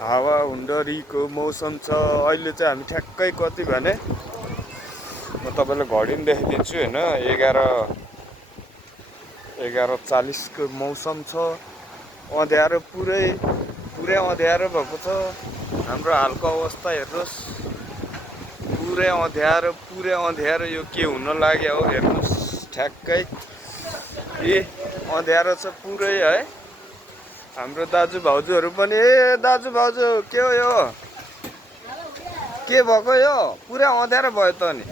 हावा हुन्डरीको मौसम छ। अहिले चाहिँ हामी ठ्याक्कै कति भने म तपाईँलाई घडी पनि देखाइदिन्छु होइन। 11:40 को मौसम छ। अँध्यारो पुरै अँध्यारो भएको छ। हाम्रो हालको अवस्था हेर्नुहोस्, पुरै अँध्यारो। यो के हुन लाग्यो हो हेर्नुहोस्, ठ्याक्कै अँध्यारो छ पुरै है। हाम्रो दाजु भाउजूहरू पनि दाजु भाउजू के हो यो, के भएको यो? पुरै अँध्यारो भयो त नि,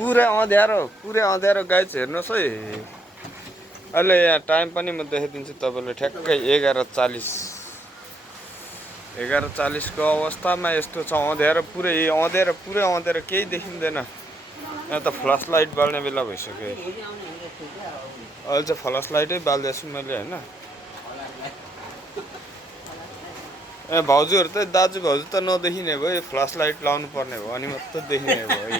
पुरै अँध्यारो गाइज हेर्नुहोस् है। अहिले यहाँ टाइम पनि म देखाइदिन्छु तपाईँले ठ्याक्कै 11:40 को अवस्थामा यस्तो छ। अँध्यारो पुरै अँध्यारो केही देखिँदैन। यहाँ त फ्लस लाइट बाल्ने बेला भइसक्यो। अहिले चाहिँ फ्लस लाइटै बाल्दैछु मैले होइन। भाउजूहरू त दाजु भाउजू त नदेखिने भयो, यो फ्लस लाइट लाउनु पर्ने भयो अनि मात्रै देखिने भयो है।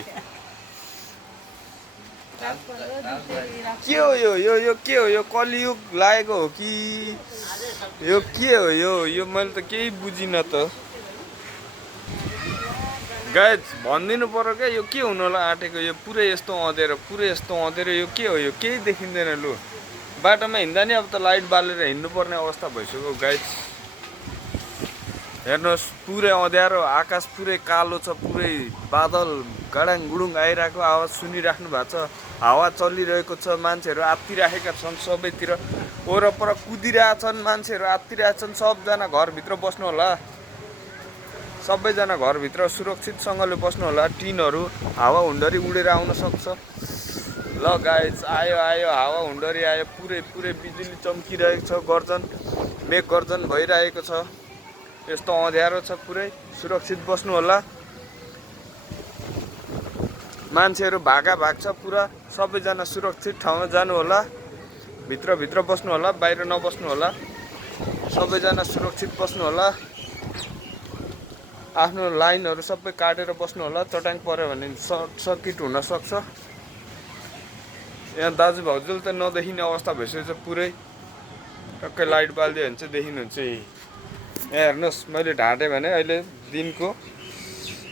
के हो यो के हो यो? कलियुग लागेको हो कि यो के हो यो? मैले त केही बुझिनँ त गाइज, भनिदिनु पर्यो क्या यो के हुन आँटेको? यो पुरै यस्तो अँध्यारो यो के हो? यो केही देखिँदैन। लु बाटोमा हिँड्दा नि अब त लाइट बालेर हिँड्नुपर्ने अवस्था भइसक्यो गाइज। हेर्नुहोस् पुरै अँध्यारो, आकाश पुरै कालो छ, पुरै बादल गडाङ गुडुङ आइरहेको आवाज सुनिराख्नु भएको छ। हावा चलिरहेको छ, मान्छेहरू आत्तिराखेका छन् सबैतिर, वरपर कुदिरहेछन् मान्छेहरू, आत्तिरहेछन्। सबजना घरभित्र बस्नु होला, सबैजना घरभित्र सुरक्षितसँगले बस्नु होला। टिनहरू हावा हुन्डरी उडेर आउन सक्छ। ल गाइज, आयो हावा हुन्डरी आयो। पुरै बिजुली चम्किरहेको छ, मेघ गर्जन भइरहेको छ। यस्तो अँध्यारो छ, पुरै सुरक्षित बस्नु होला। मान्छेहरू भाग छ पुरा। सबैजना सुरक्षित ठाउँमा जानु होला, भित्र बस्नु होला, बाहिर नबस्नु होला। सबैजना सुरक्षित बस्नु होला। आफ्नो लाइनहरू सबै काटेर बस्नु होला, चट्याङ पर्यो भने सर्ट सर्किट हुन सक्छ। यहाँ दाजु भाउजूले त नदेखिने अवस्था भइसकेको छ पुरै। टक्कै लाइट बालिदियो भने चाहिँ देखिनुहुन्छ। यहाँ हेर्नुहोस्, मैले ढाँटेँ भने अहिले दिनको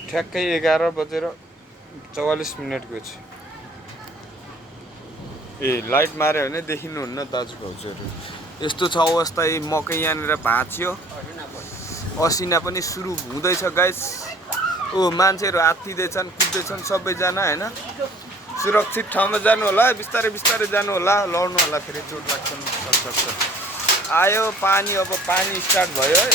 ठ्याक्कै 11:44 छ। लाइट माऱ्यो भने देखिनुहुन्न दाजु भाउजूहरू। यस्तो छ अवस्था। मकै यहाँनिर भाँच्यो, असिना पनि सुरु हुँदैछ गाइस। मान्छेहरू आत्तिँदैछन्, कुद्दैछन् सबैजना होइन। सुरक्षित ठाउँमा जानु होला, बिस्तारै जानु होला, लड्नु होला, फेरि चोट लाग्छ। आयो पानी, अब पानी स्टार्ट भयो है।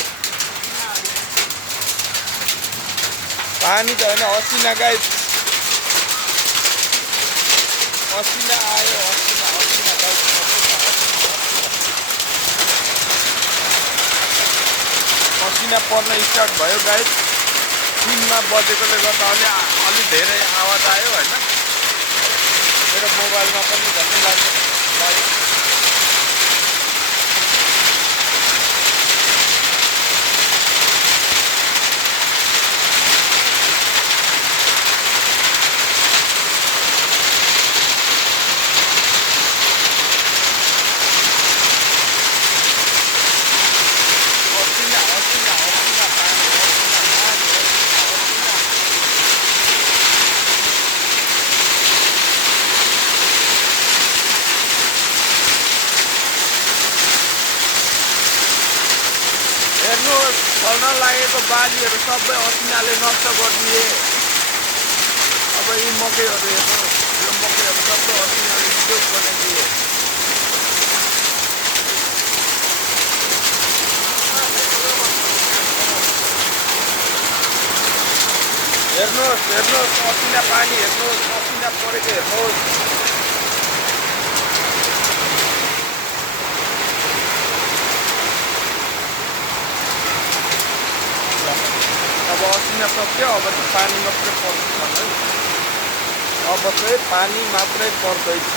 पानी त होइन, असिना गाइस, असिना आयो, असिना गाइस, असिना पर्न स्टार्ट भयो गाइस। 3 बजेकोले गर्दा अलि धेरै आवाज आयो होइन। मेरो मोबाइलमा पनि झन् लाग्छ। हेर्नुहोस्, फल्न लागेको बालीहरू सबै असिनाले नष्ट गरिदिए। अब यी मकैहरू हेर्नुहोस्, यो मकैहरू सबै असिनाले वियोग बनाइदिए। हेर्नुहोस् असिना पानी, हेर्नुहोस् असिना परेको हेर्नुहोस्। अब असिना सक्यो, अब चाहिँ पानी मात्रै पर्छ है। अब चाहिँ पानी मात्रै पर्दैछ।